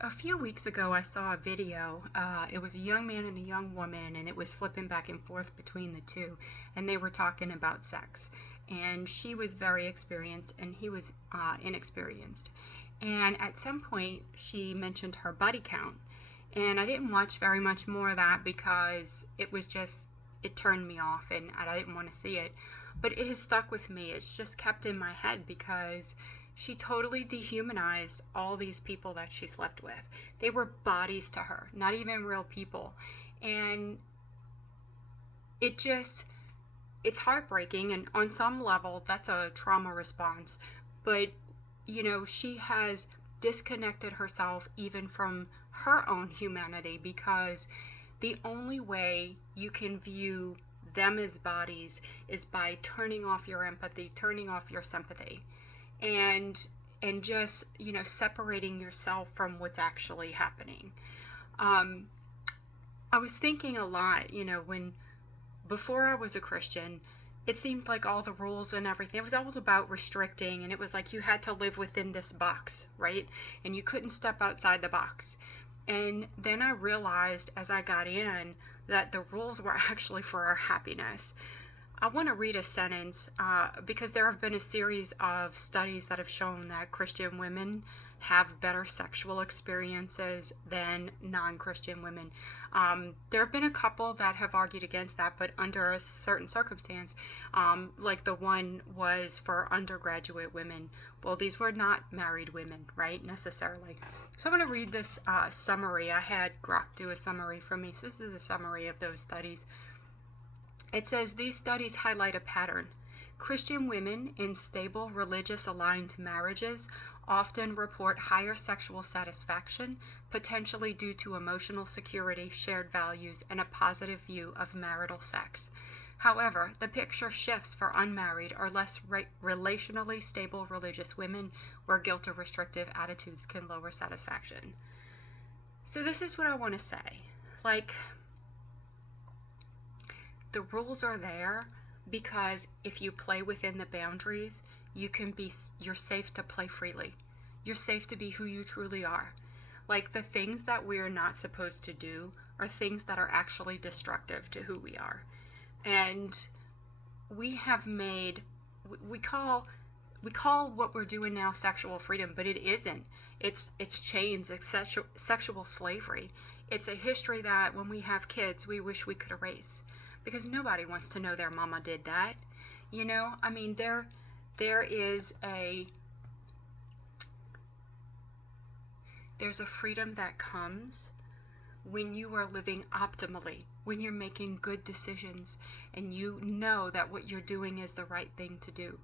A few weeks ago, I saw a video. It was a young man and a young woman, and it was flipping back and forth between the two, and they were talking about sex. And she was very experienced, and he was inexperienced. And at some point, she mentioned her buddy count. And I didn't watch very much more of that because it turned me off, and I didn't want to see it. But it has stuck with me. It's just kept in my head because she totally dehumanized all these people that she slept with. They were bodies to her, not even real people. And it just, it's heartbreaking. And on some level, that's a trauma response. But, she has disconnected herself even from her own humanity because the only way you can view them as bodies is by turning off your empathy, turning off your sympathy, and just separating yourself from what's actually happening. I was thinking a lot, when before I was a Christian, it seemed like all the rules and everything, it was all about restricting, and it was like you had to live within this box, right? And you couldn't step outside the box. And then I realized as I got in that the rules were actually for our happiness. I want to read a sentence because there have been a series of studies that have shown that Christian women have better sexual experiences than non-Christian women. There have been a couple that have argued against that, but under a certain circumstance, like the one was for undergraduate women. Well, these were not married women, right, necessarily. So I'm going to read this summary. I had Grok do a summary for me. So this is a summary of those studies. It says these studies highlight a pattern. Christian women in stable religious aligned marriages often report higher sexual satisfaction, potentially due to emotional security, shared values, and a positive view of marital sex. However, the picture shifts for unmarried or less relationally stable religious women where guilt or restrictive attitudes can lower satisfaction. So this is what I want to say. The rules are there because if you play within the boundaries, you're safe to play freely. You're safe to be who you truly are. Like the things that we're not supposed to do are things that are actually destructive to who we are. And we have made, we call what we're doing now sexual freedom, but it isn't. It's chains, it's sexual slavery. It's a history that when we have kids, we wish we could erase. Because nobody wants to know their mama did that. There's a freedom that comes when you are living optimally, when you're making good decisions and you know that what you're doing is the right thing to do.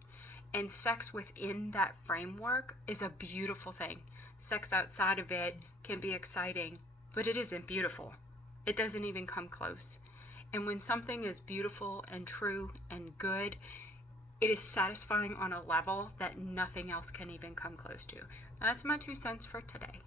And sex within that framework is a beautiful thing. Sex outside of it can be exciting, but it isn't beautiful. It doesn't even come close. And when something is beautiful and true and good, it is satisfying on a level that nothing else can even come close to. That's my 2 cents for today.